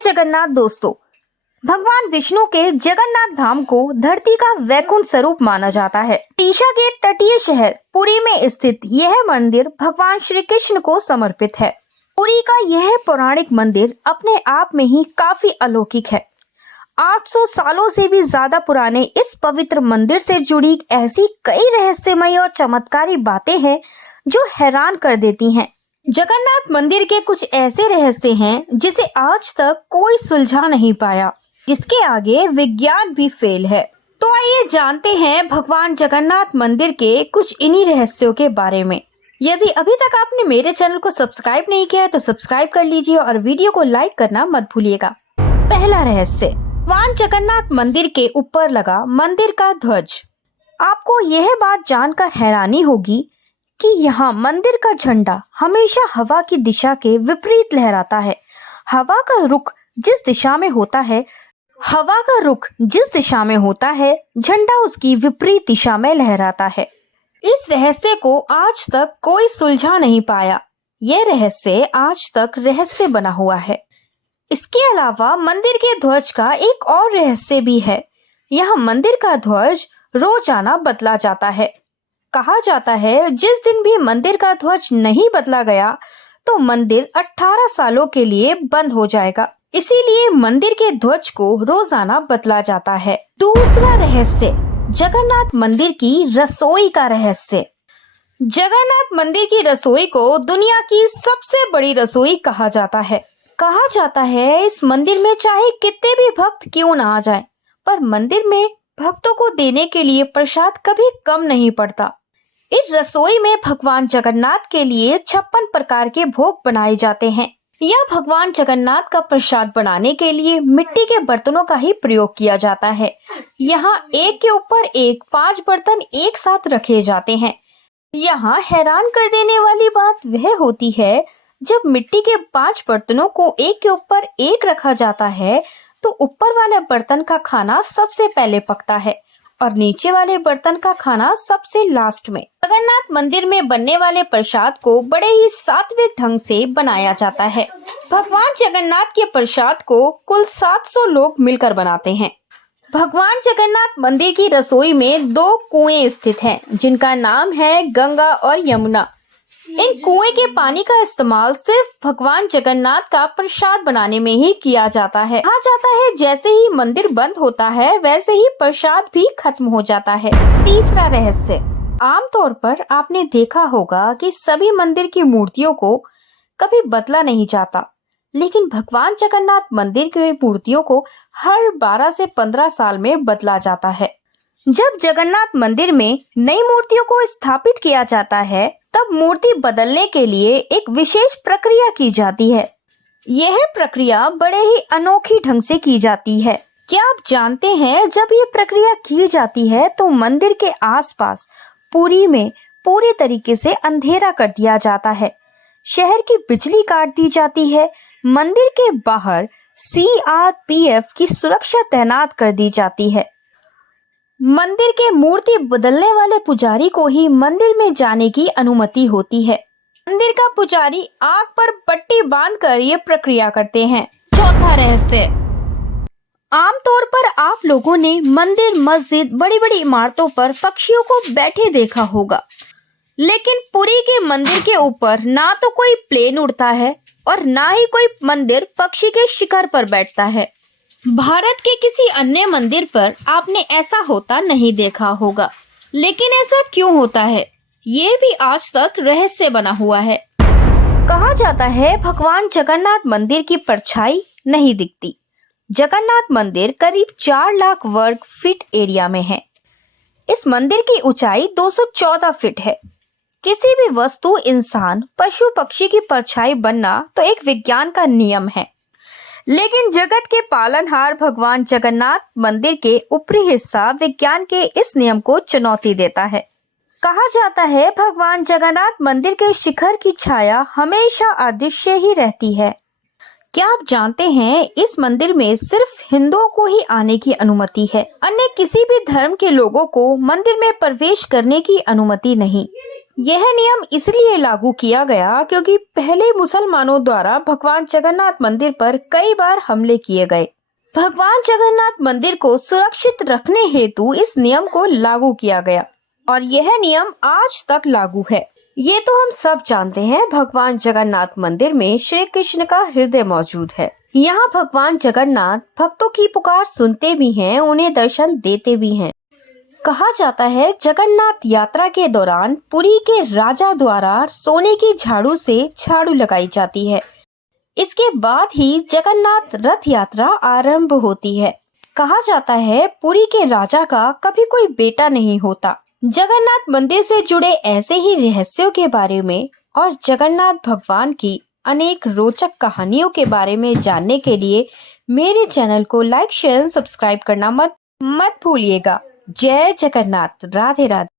जगन्नाथ दोस्तों, भगवान विष्णु के जगन्नाथ धाम को धरती का वैकुंठ स्वरूप माना जाता है। ओडिशा के तटीय शहर पुरी में स्थित यह मंदिर भगवान श्री कृष्ण को समर्पित है। पुरी का यह पौराणिक मंदिर अपने आप में ही काफी अलौकिक है। 800 सालों से भी ज्यादा पुराने इस पवित्र मंदिर से जुड़ी ऐसी कई रहस्यमय और चमत्कारी बातें हैं जो हैरान कर देती हैं। जगन्नाथ मंदिर के कुछ ऐसे रहस्य हैं जिसे आज तक कोई सुलझा नहीं पाया, जिसके आगे विज्ञान भी फेल है। तो आइए जानते हैं भगवान जगन्नाथ मंदिर के कुछ इन्हीं रहस्यों के बारे में। यदि अभी तक आपने मेरे चैनल को सब्सक्राइब नहीं किया है तो सब्सक्राइब कर लीजिए और वीडियो को लाइक करना मत भूलिएगा। पहला रहस्य, भगवान जगन्नाथ मंदिर के ऊपर लगा मंदिर का ध्वज। आपको यह बात जानकर हैरानी होगी कि यहाँ मंदिर का झंडा हमेशा हवा की दिशा के विपरीत लहराता है। हवा का रुख जिस दिशा में होता है, झंडा उसकी विपरीत दिशा में लहराता है। इस रहस्य को आज तक कोई सुलझा नहीं पाया। यह रहस्य आज तक रहस्य बना हुआ है। इसके अलावा मंदिर के ध्वज का एक और रहस्य भी है। यह मंदिर का ध्वज रोजाना बदला जाता है। कहा जाता है जिस दिन भी मंदिर का ध्वज नहीं बदला गया तो मंदिर 18 सालों के लिए बंद हो जाएगा। इसीलिए मंदिर के ध्वज को रोजाना बदला जाता है। दूसरा रहस्य, जगन्नाथ मंदिर की रसोई का रहस्य। जगन्नाथ मंदिर की रसोई को दुनिया की सबसे बड़ी रसोई कहा जाता है। कहा जाता है इस मंदिर में चाहे कितने भी भक्त क्यों ना आ जाएं, पर मंदिर में भक्तों को देने के लिए प्रसाद कभी कम नहीं पड़ता। इस रसोई में भगवान जगन्नाथ के लिए 56 प्रकार के भोग बनाए जाते हैं। यह भगवान जगन्नाथ का प्रसाद बनाने के लिए मिट्टी के बर्तनों का ही प्रयोग किया जाता है। यहाँ एक के ऊपर एक 5 बर्तन एक साथ रखे जाते हैं। यहाँ हैरान कर देने वाली बात वह होती है, जब मिट्टी के 5 बर्तनों को एक के ऊपर एक रखा जाता है तो ऊपर वाले बर्तन का खाना सबसे पहले पकता है और नीचे वाले बर्तन का खाना सबसे लास्ट में। जगन्नाथ मंदिर में बनने वाले प्रसाद को बड़े ही सात्विक ढंग से बनाया जाता है। भगवान जगन्नाथ के प्रसाद को कुल 700 लोग मिलकर बनाते हैं। भगवान जगन्नाथ मंदिर की रसोई में 2 कुएं स्थित हैं, जिनका नाम है गंगा और यमुना। इन कुएं के पानी का इस्तेमाल सिर्फ भगवान जगन्नाथ का प्रसाद बनाने में ही किया जाता है। कहा जाता है जैसे ही मंदिर बंद होता है वैसे ही प्रसाद भी खत्म हो जाता है। तीसरा रहस्य, आमतौर पर आपने देखा होगा कि सभी मंदिर की मूर्तियों को कभी बदला नहीं जाता, लेकिन भगवान जगन्नाथ मंदिर की मूर्तियों को हर 12 से 15 साल में बदला जाता है। जब जगन्नाथ मंदिर में नई मूर्तियों को स्थापित किया जाता है तब मूर्ति बदलने के लिए एक विशेष प्रक्रिया की जाती है। यह प्रक्रिया बड़े ही अनोखी ढंग से की जाती है। क्या आप जानते हैं जब ये प्रक्रिया की जाती है तो मंदिर के आसपास पुरी में पूरी तरीके से अंधेरा कर दिया जाता है। शहर की बिजली काट दी जाती है। मंदिर के बाहर CRPF की सुरक्षा तैनात कर दी जाती है। मंदिर के मूर्ति बदलने वाले पुजारी को ही मंदिर में जाने की अनुमति होती है। मंदिर का पुजारी आग पर पट्टी बांधकर ये प्रक्रिया करते हैं। चौथा रहस्य, आमतौर पर आप लोगों ने मंदिर, मस्जिद, बड़ी बड़ी इमारतों पर पक्षियों को बैठे देखा होगा, लेकिन पुरी के मंदिर के ऊपर ना तो कोई प्लेन उड़ता है और ना ही कोई मंदिर पक्षी के शिखर पर बैठता है। भारत के किसी अन्य मंदिर पर आपने ऐसा होता नहीं देखा होगा, लेकिन ऐसा क्यों होता है ये भी आज तक रहस्य बना हुआ है। कहा जाता है भगवान जगन्नाथ मंदिर की परछाई नहीं दिखती। जगन्नाथ मंदिर करीब 4 लाख वर्ग फीट एरिया में है। इस मंदिर की ऊंचाई 214 फीट है। किसी भी वस्तु, इंसान, पशु, पक्षी की परछाई बनना तो एक विज्ञान का नियम है, लेकिन जगत के पालनहार भगवान जगन्नाथ मंदिर के ऊपरी हिस्सा विज्ञान के इस नियम को चुनौती देता है। कहा जाता है भगवान जगन्नाथ मंदिर के शिखर की छाया हमेशा अदृश्य ही रहती है। क्या आप जानते हैं इस मंदिर में सिर्फ हिंदुओं को ही आने की अनुमति है, अन्य किसी भी धर्म के लोगों को मंदिर में प्रवेश करने की अनुमति नहीं। यह नियम इसलिए लागू किया गया क्योंकि पहले मुसलमानों द्वारा भगवान जगन्नाथ मंदिर पर कई बार हमले किए गए। भगवान जगन्नाथ मंदिर को सुरक्षित रखने हेतु इस नियम को लागू किया गया और यह नियम आज तक लागू है। ये तो हम सब जानते हैं, भगवान जगन्नाथ मंदिर में श्री कृष्ण का हृदय मौजूद है। यहाँ भगवान जगन्नाथ भक्तों की पुकार सुनते भी हैं, उन्हें दर्शन देते भी हैं। कहा जाता है जगन्नाथ यात्रा के दौरान पुरी के राजा द्वारा सोने की झाड़ू से झाड़ू लगाई जाती है। इसके बाद ही जगन्नाथ रथ यात्रा आरंभ होती है। कहा जाता है पुरी के राजा का कभी कोई बेटा नहीं होता। जगन्नाथ मंदिर से जुड़े ऐसे ही रहस्यों के बारे में और जगन्नाथ भगवान की अनेक रोचक कहानियों के बारे में जानने के लिए मेरे चैनल को लाइक, शेयर एंड सब्सक्राइब करना मत भूलिएगा। जय जगन्नाथ। राधे राधे।